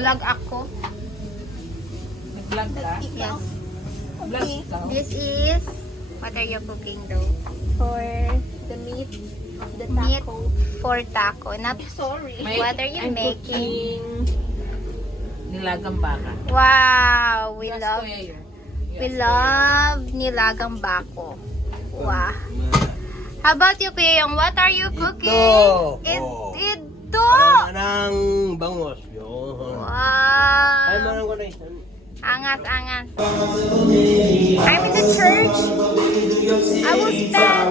Vlog ako. Nag-vlog ka? Yes. Vlog ka? This is, what are you cooking though? For the meat of the Meat taco. for taco. Not, Sorry. what are you I'm making? cooking nilagang baka. Wow, we Ask love, Kuya yun. we love nilagang bako. Wow. How about you, Kuya Yung? What are you cooking? Ito! Ng bangos. Yun. Ay, Wow! marang ko na Angas, angas. I'm in the church. I will stand.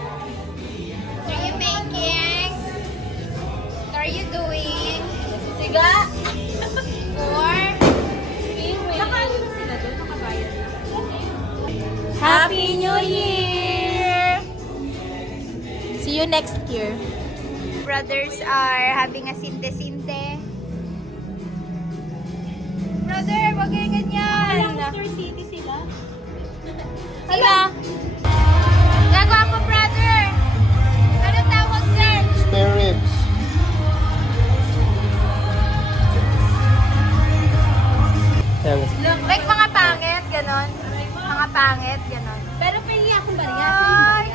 What are you making? What are you doing? Siga! For? Nakaano na sila doon? Nakabayad na. Happy New Year! See you next year. Brothers are having a sinte-sinte. Brother, wag kayo ganyan. Lancaster City sila. Hala. Gagawa ko, brother. Ano tawag dyan? Spare ribs. Like mga pangit, ganon. Mga pangit, ganon. Pero pwede akong Ay.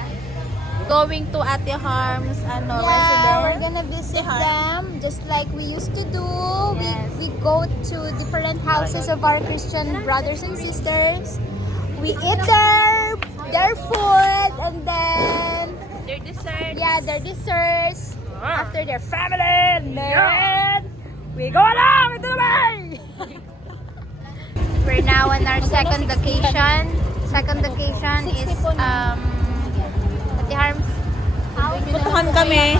Going to Ate Harm's Yeah, residence. we're gonna visit them just like we used to do. Yes. We go to different houses of our Christian brothers and sisters. We eat their food and then Their dessert. yeah, their desserts after their family and then we go along into the way. We're now on our second location. Second location is Ate Harm's house. Puntahan kami.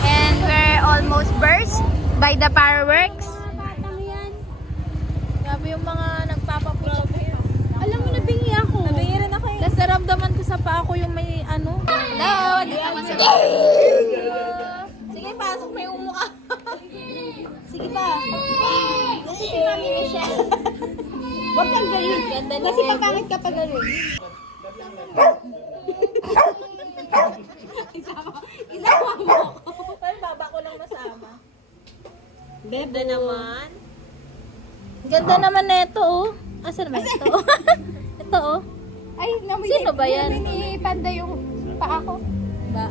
And we're almost burst by the fireworks. Grabe yung mga nagpapaputok. Alam mo, nabingi ako. Nabingi rin ako eh. Tapos naramdaman ko sa paa ko yung may ano. Hello! Dito naman sa Sige, pasok mo yung mukha. Sige pa. Kasi si Mami Michelle. Huwag kang ganun. Kasi papangit ka pa ganun. Isama mo ako. Parang baba ko lang masama. Ganda naman. Ganda naman na ito, oh. Asan naman ito? Ito, oh. Ay, Sino ba yan? Ni Panda yung paa ko. Ba?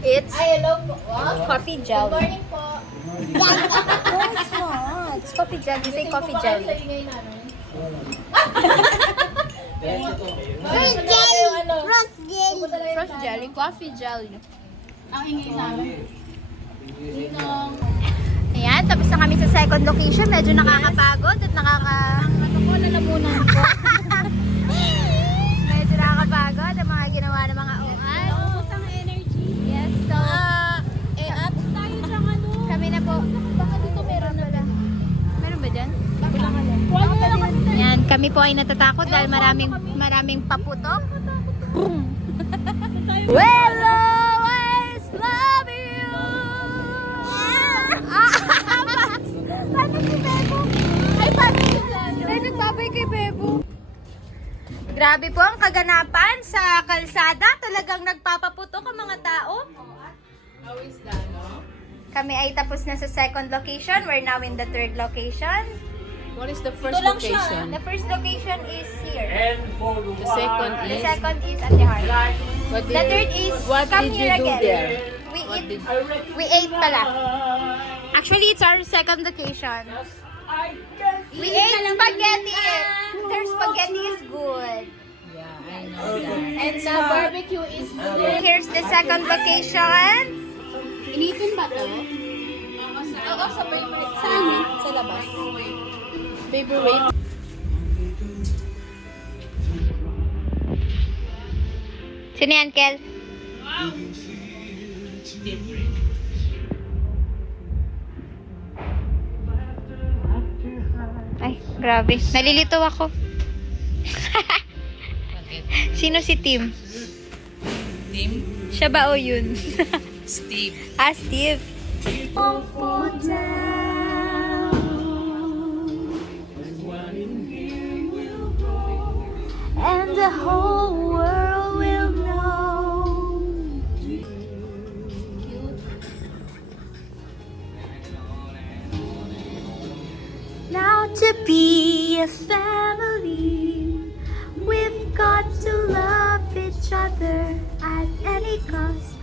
It's hello po. coffee jelly. Morning po. No, it's not. It's coffee jelly. You say coffee jelly. Fruit jelly. Frost jelly, coffee jelly. Ang ingay namin. Ayan, tapos na kami sa second location. Medyo nakakapagod at Ano po, lalamunan ko. medyo nakakapagod ang mga ginawa ng mga OR. Naubos ang energy. Yes, so At tayo siyang ano. kami na po. Baka dito meron na lang. Meron ba dyan? Wala ka lang. Wala ka lang. Yan, kami po ay natatakot dahil maraming paputok. We'll always love you! Paano si Bebo? Ay, paano si Bebo? Ay, nagbabay kay Bebo. Grabe po ang kaganapan sa kalsada. Talagang nagpapaputok ang mga tao. How is that, no? Kami ay tapos na sa second location. We're now in the third location. What is the first Ito lang siya. location? The first location is here. The second The is? second is at the heart. What The third is what come did here you do again. there? We ate pala. Actually, it's our second location. We ate spaghetti. Their spaghetti is good. Yeah, I know that. And the barbecue is good. Here's the second location. Initin ba to? Oo, sa favorite. Saan yun? Sa labas. Favorite. Sino yan, Kel? Ay, grabe. Nalilito ako. Sino si Tim? Team Siya ba o yun? Steve. Ah, Steve. got to be a family. We've got to love each other at any cost.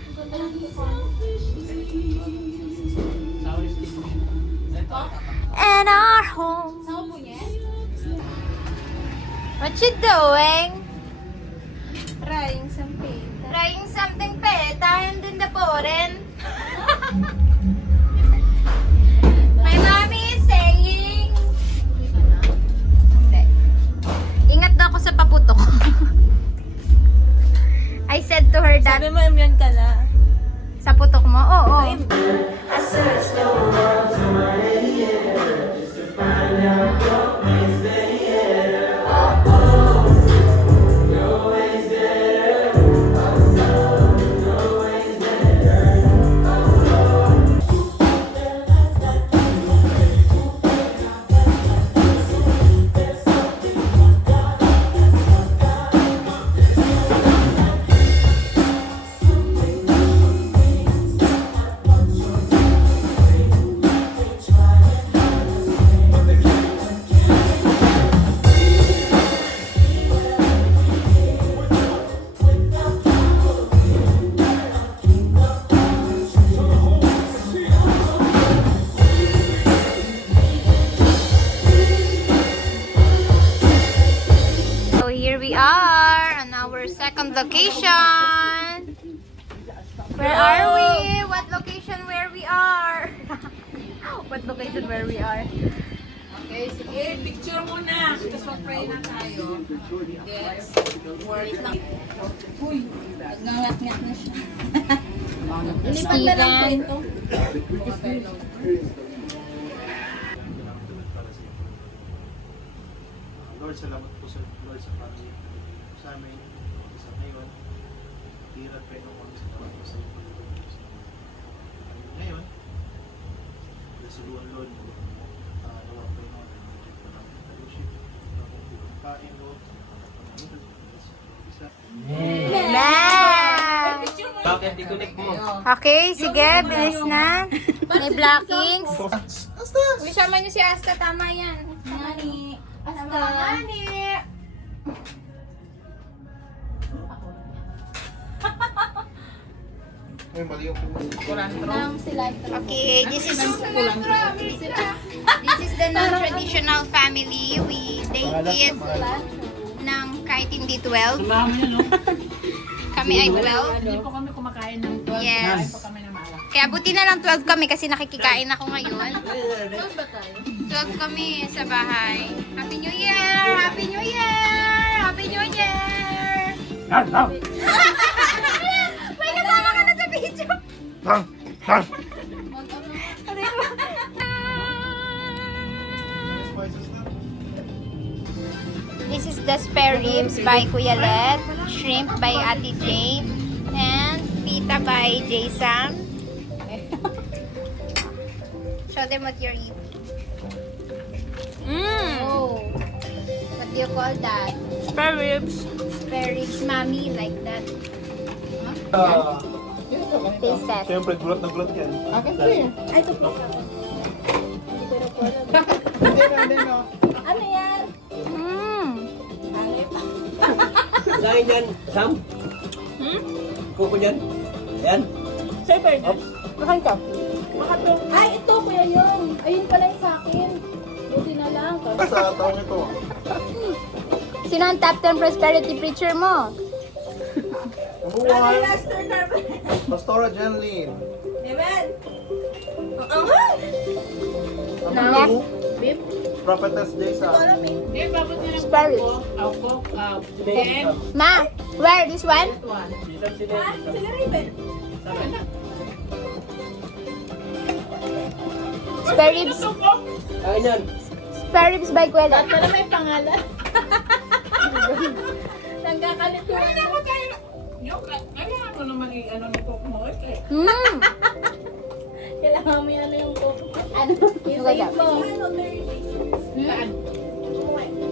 And our home. What you doing? Trying some pita. Trying something peta and in the foreign. My mommy is saying... Hindi. Ingat daw ako sa paputok. I said to her that... Sabi mo, immune ka na. Sa putok mo? Oo. So here we are on our second location. Where are we? What location where we are? What location where we are? Okay, sige. Picture muna. Tapos mag-pray na tayo. Yes. Word lang. Uy. Nagngangat-ngat na siya. Steven. Lord, salamat po sa Lord sa family sa amin. Sa ngayon, hirap kayo nung kami sa tawag sa iyo. Ngayon, resuluan Lord, nawa po yung fellowship, kain Lord, Bakit i-connect mo? Okay, sige, bilis na. May blockings. Uy, sama niyo si Asta, tama yan. Nani. Asta. Nani. Ay, mali yung Ang cilantro. Okay, this is the non-traditional family. They eat ng kahit hindi 12. Kami ay 12. Hindi po kami kumakain ng 12. Yes. Kumakain po kami ng maalat. Kaya buti na lang 12 kami kasi nakikikain ako ngayon. 12 ba tayo? 12 kami sa bahay. Happy New Year! Happy New Year! Happy New Year! May kasama ka na sa video! This is the spare ribs by Kuya Let, shrimp by Ate Jane, and pita by Jason. Show them what you're eating. Oh, what do you call that? Spare ribs. Spare ribs, mommy, like that. Taste test. Siyempre, gulat na gulat yan. Ay, ito po. Hindi ko na po alam. Ano yan? Mm. Lain yan, Sam? Kuko yan? Yan? Sir Bernard. Kakan ka. Ay, ito kuya yun. Ayun pala yung sa akin. Buti na lang. Sa taong ito. Sino ang top 10 prosperity preacher mo? Number 1, Pastora Jenlyn. Amen. Next. Beef. Prophetess Jason. Hindi, babot nyo ng Spare ribs. Then, Ma, where? This one? one. Sila Raven. Spare ribs. Kain yan. Spare ribs by Kuya Let. Pala may pangalan. Nagkakalit ko. Ay, naman tayo. Yung, kailangan mo naman i-ano ni Cook mo. Okay. Mm. Kailangan mo yan yung cook. Ano? Yung mo. Saan?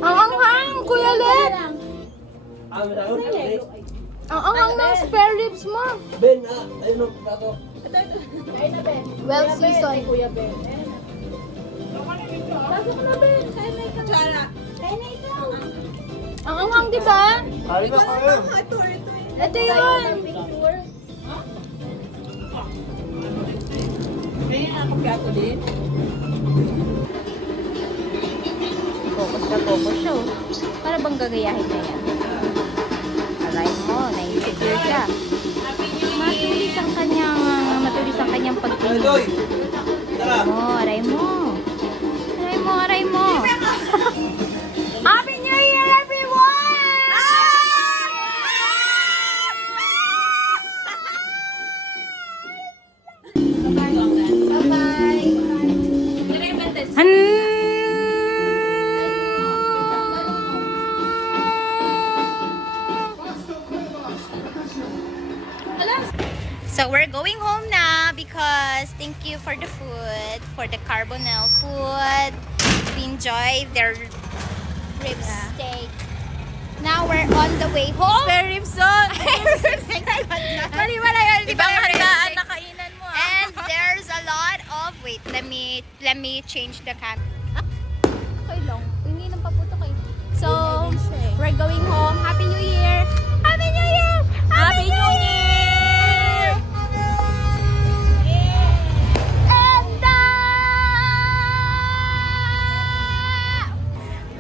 Ang anghang, Kuya Let. Ang raon. Ang anghang ng spare ribs mo. Ben, ayun ang plato. Ay na, Ben. Well Kuya Ben, seasoned. Kuya Ben. Pasok na, Ben. Kaya di ba? Kali ba kayo? Ito yun. Kaya nakakapya ko din. Focus siya. Oh. Para bang gagayahin na yan? Aray mo, na-insecure siya. Matulis ang kanyang pagtingin. Doy! Tara! Aray mo. Happy New Year, everyone! So we're going home now because thank you for the food, for the Carbonell food. We enjoyed their rib steak. Now we're on the way home. Spare ribs on. Mali wala yun. Ibang handaan na kainan mo. And there's a lot of wait. Let me change the camera. Okay lang. Hindi nang paputo kayo. So we're going home. Happy New Year. Happy New Year. Happy New Year!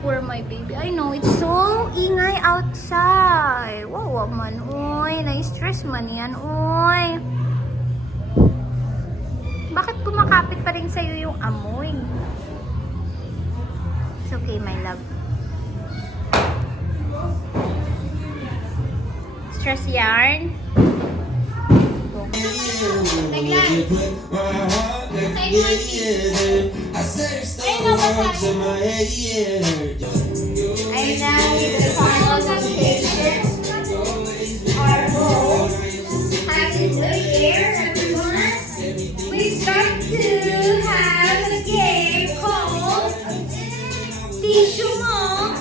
Poor my baby. I know, it's so ingay outside. Wow, man, uy. Na-stress man yan, uy. Bakit kumakapit pa rin sa'yo yung amoy? It's okay, my love. Stress yarn. I now the final conversation. Our goal. Happy New Year, everyone. We start to have a game called Tissue Mo.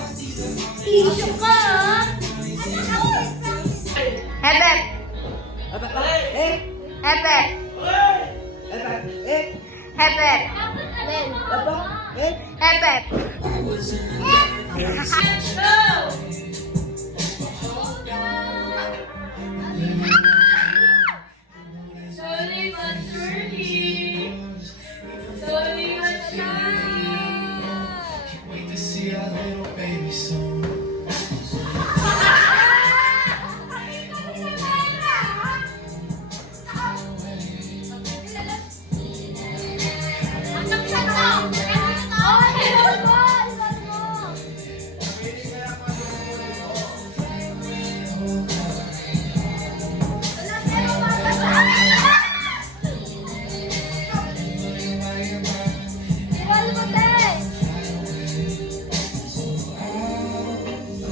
Tissue Ko. Hebep. Hebep. Hebep. Hebep. Wait to see our little baby soon.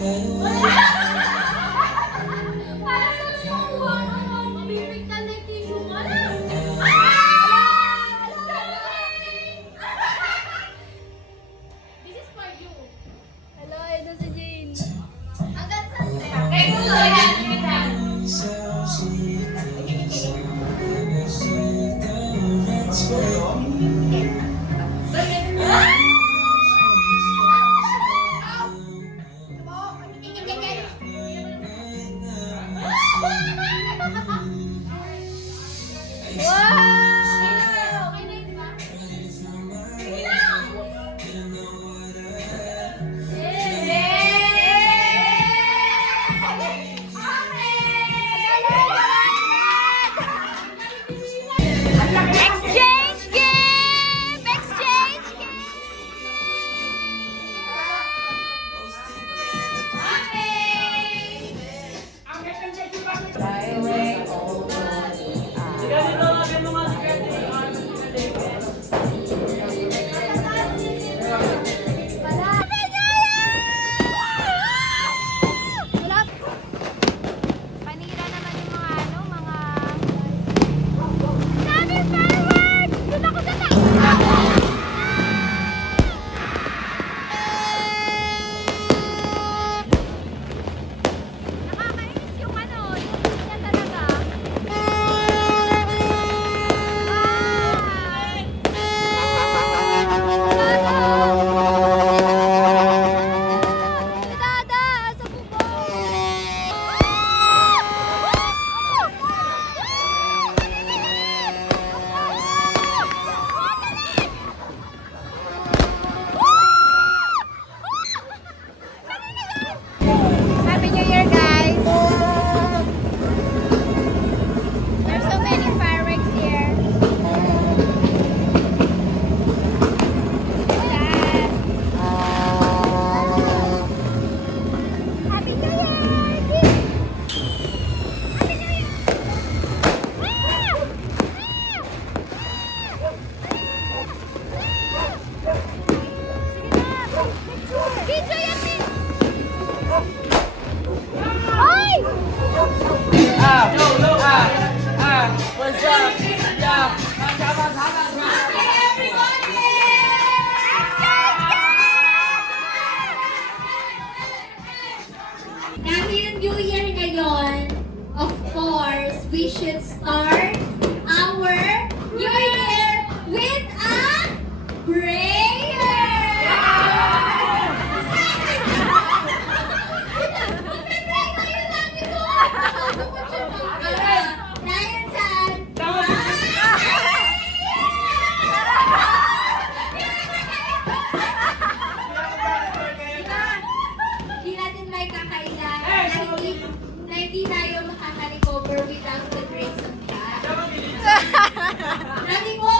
Hey! Video yan, Min! Ay! What's up? Yeah. Dahil New Year ngayon, of course, we should start our New Year with a prayer! Mag-pray kayo lang ito! Dahil dyan, Hindi natin may kakailan na hindi tayo makaka-recover without the grace of God. Daddy mo!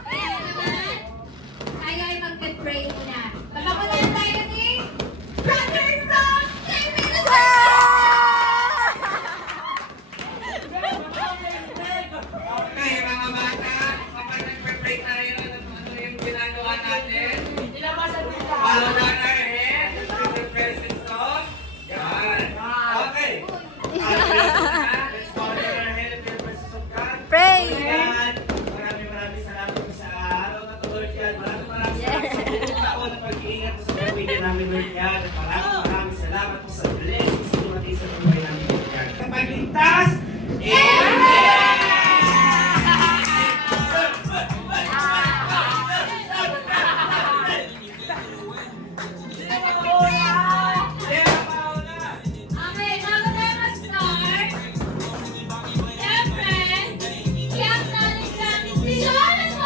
Kaya naman, tayo ay mag-pray muna. Pagkakulan tayo ni Brother Rob Okay, mga bata, kapag nagpe-pray tayo, ano yung ginagawa natin? Follow down our head to the presence of God. Okay. Let's follow down our head to the presence of God. Pray! Lord, maraming salamat po sa araw na to, Lord God. Maraming salamat sa buong taon na pag-iingat po sa pamilya namin, Lord God. At maraming salamat po sa blessings sa dumating sa buhay namin, Lord God. Kapag ligtas, Okay, bago tayo mag-start, siyempre, iyak natin natin si Jonathan!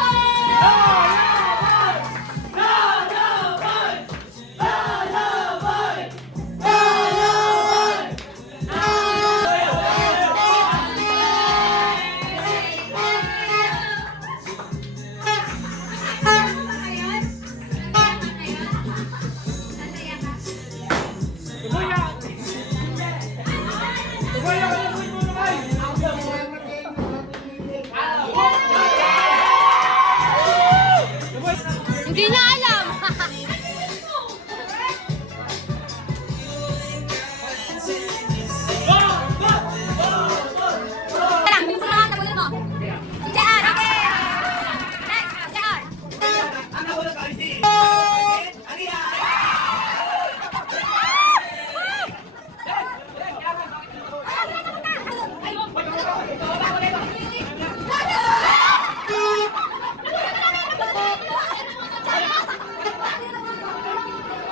Hindi na alam! Tara, samahan na muna mo. Si JR, okay! Next, JR!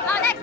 Oh, next!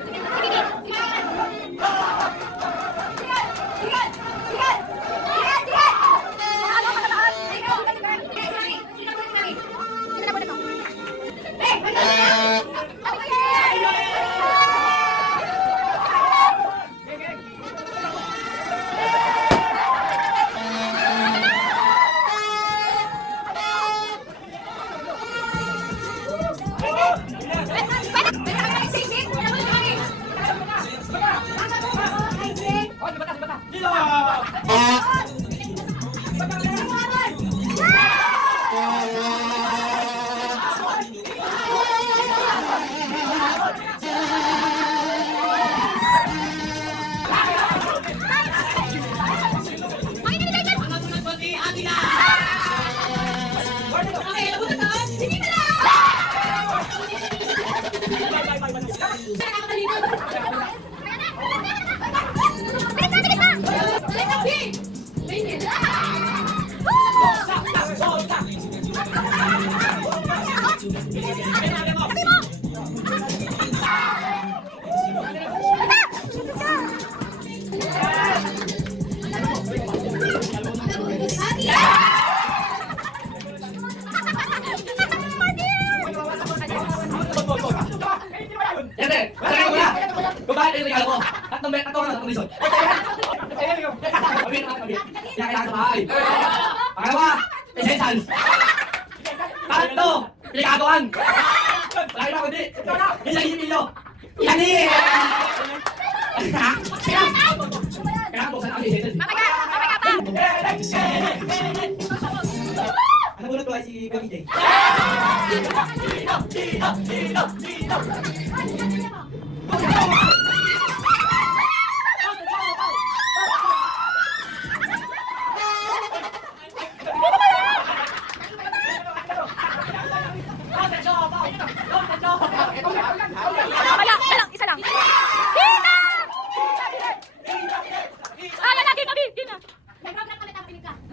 Sige, sige! Babae yung regalo ko. Tatlong kondisyon. Pabili naman pabili. Kaya kailangan sa bahay. Pangalawa, essentials. Tatlo, pinagagawan. Lagi na kundi. Ilang milyo. Yan eh! Kailangan buksan ang essentials. Ano muna to ba si Gabide? Isa lang. Hina! Kaya lagi kami, hina.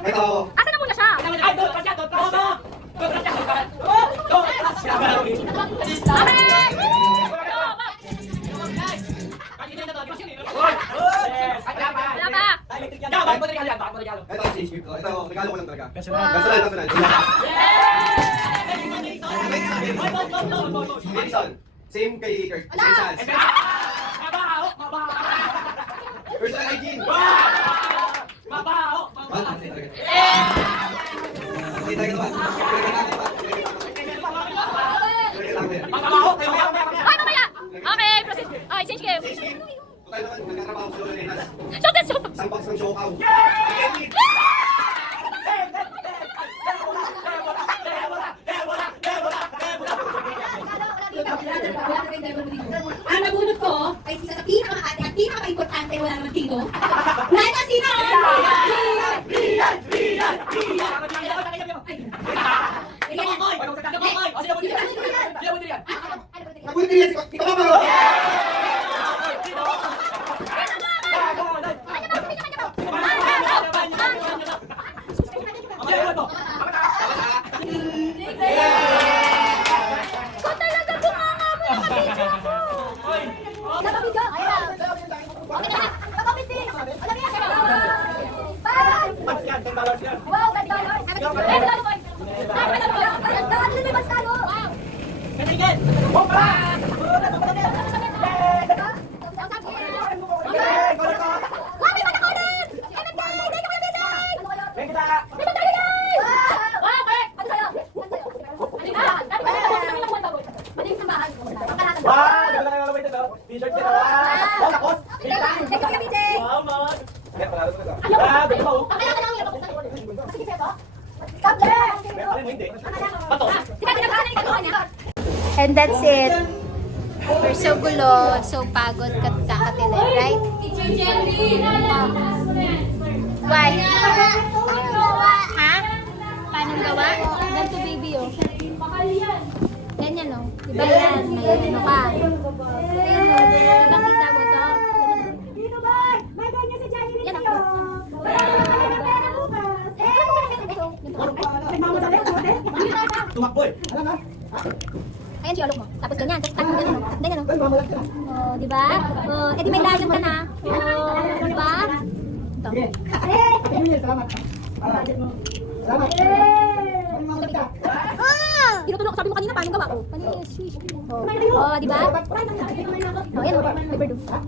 Ito. Asa na muna siya? Wala pa. Ito, si script ko. Ito, regalo ko lang talaga. Personal. Wilson. Same kay Kurt. Same chance. Personal hygiene. Kita ka ba? Ay, mamaya! Okay, proceed. Ay, change game. Total naman, nagkatrabaho sa Lorena. Shoot and shoot! Isang box ng Shokaw. Ang nabunod ko ay isa sa pinaka-ate at pinaka-importante, wala naman dito. Lahat na sino? Nabuti yan, ikaw ba ba? Kung talaga bumanga mo yung video ko! Nakabidyo? Okay na. Nakabit din. Alam niya, bye! Wow, $10. $10 boy. $10 may mas talo. Wow. May mata ko ulit! MMK! Thank you, MMK! May mata ulit! Wow, correct! Ano sa'yo? Ano sa'yo? Madaling sambahan. Pangkalatan. Thank you, MMK! Pangkalatan lang yung sige, Pepo. Stop there! And that's it. We're so gulo, so pagod, kakatilig, right? Why? Ha? Paano gawa? Ganito, baby, oh. Ganyan, oh. Diba yan? May ano ka. Ayun, oh. Diba kita mo to? Yan, ako. Tumakboy. Ayan si alok mo. Tapos ganyan. Tapos takbo ganyan. Ganyan, oh. Oh, diba? Oh, edi may lalim ka na. Oh, diba? Ito. Tinutulong ko, sabi mo kanina, paano gawa ko? Kanina, swish. Oh, diba? Oh, yan, oh. May bird, oh.